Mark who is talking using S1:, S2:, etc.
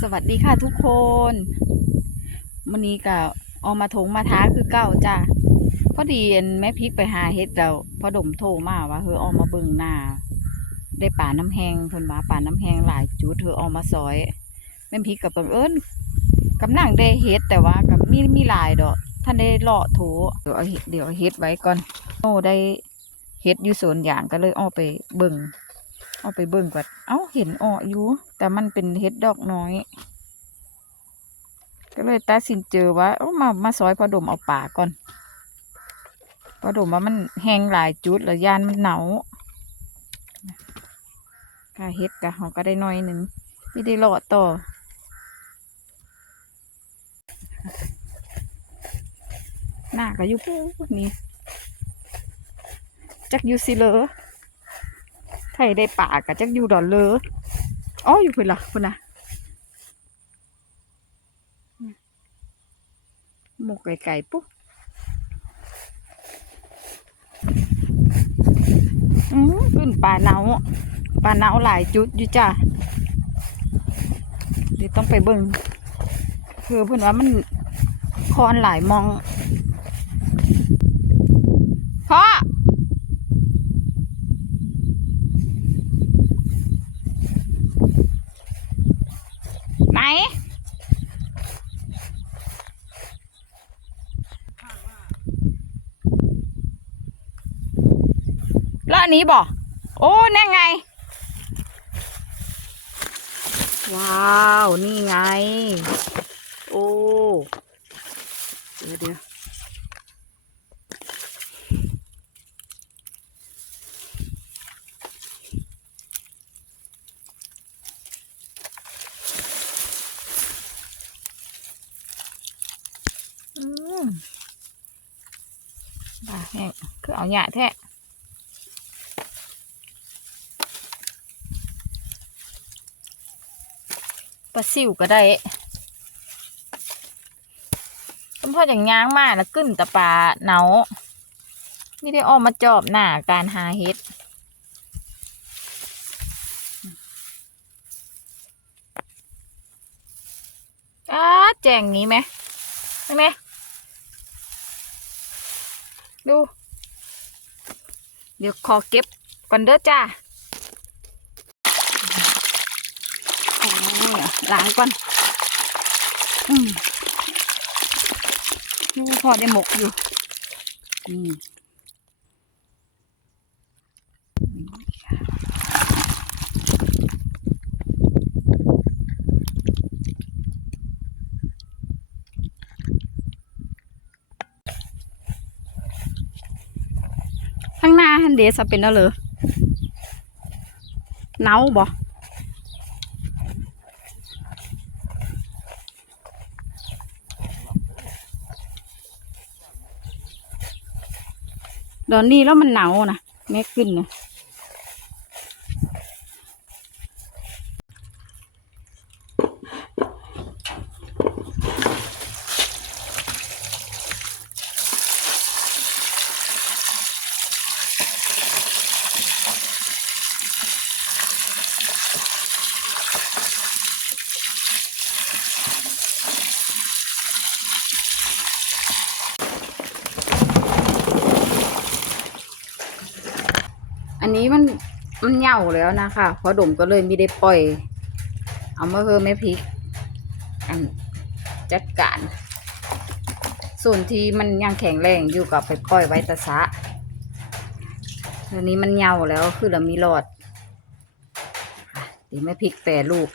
S1: สวัสดีค่ะทุกคนวันนี้ก็ออกมาถงมาท้าคือเก้าจ้าพอดีเห็นแม่พริกไปหาเฮ็ดแล้วพอดมโทรมาว่าเธอออกมาเบิ่งหน้า ได้ป่าน้ำแห้งเพิ่นว่าป่าน้ำแห้งหลายจุดเธอออกมาซอยแม่พริกกับบังเอิญกำลังได้เฮ็ดแต่ว่ากับมีมีหลายดอกท่านได้เลาะโถเดี๋ยวเอาเฮ็ดเดี๋ยวเฮ็ดไว้ก่อนโอ้ได้เฮ็ดอยู่สวนอย่างก็เลยออกไปเบิ่ง เอาไปเบิ่งก่อนเอ้าเห็นออกอยู่ แต่มันเป็นเห็ดดอกน้อย ก็เลยตัดสินเจอว่าเอ้ามามาซอยพอดมเอาป่าก่อนพอดมว่ามันแห้งหลายจุดแล้วยานมันหนาค่าเห็ดกะเขาก็ได้น้อยหนึ่งไม่ได้รอดต่อหน้าก็อยู่ปูนี่จักอยู่สิเลอ ไทยได้ป่ากับจักอยู่ดอนเลยอ๋ออยู่เพื่นละเพื่นนะหมกไก่ปุ๊บอืมขึ้นป่าเนาป่าเนาหลายจุดอยู่จ้ะเดี๋ยวต้องไปเบิ่งคือเพื่อนว่ามันคอนหลายมองพ่อ ไหน แล้ว อันนี้บ่โอ้นั่นไง ว้าว นี่ไง โอ้เดี๋ยวเดี๋ยวอืมบ้าแห้งคือเอาหยาแท้ ปลาซิวก็ได้ต้นพ่ออย่างง้างมากแล้วกึ้นตะปลาเนาไม่ได้ออกมาจอบหน้าการหาเห็ดอ้าแจงนี้ไหมใช่ไหมดู เดี๋ยวขอเก็บก่อนเด้อจ้าโอ้ย ล้างก่อนอืมดูพอได้หมกอยู่อืมข้างหน้าฮันเดสเป็นแล้วเหรอเนาบ่ ดอนนี้แล้วมันหนาวนะแม่ขึ้นนะ อันนี้มันมันเหี่าแล้วนะคะพอดมก็เลยไม่ได้ปล่อย เอามาเพิ่มแม่พริก อันจัดการ ส่วนที่มันยังแข็งแรงอยู่กับไปปล่อยไว้ตะสะอันนี้มันเหี่าแล้วคือเรามีหลอดดีแม่พริกแปดลูก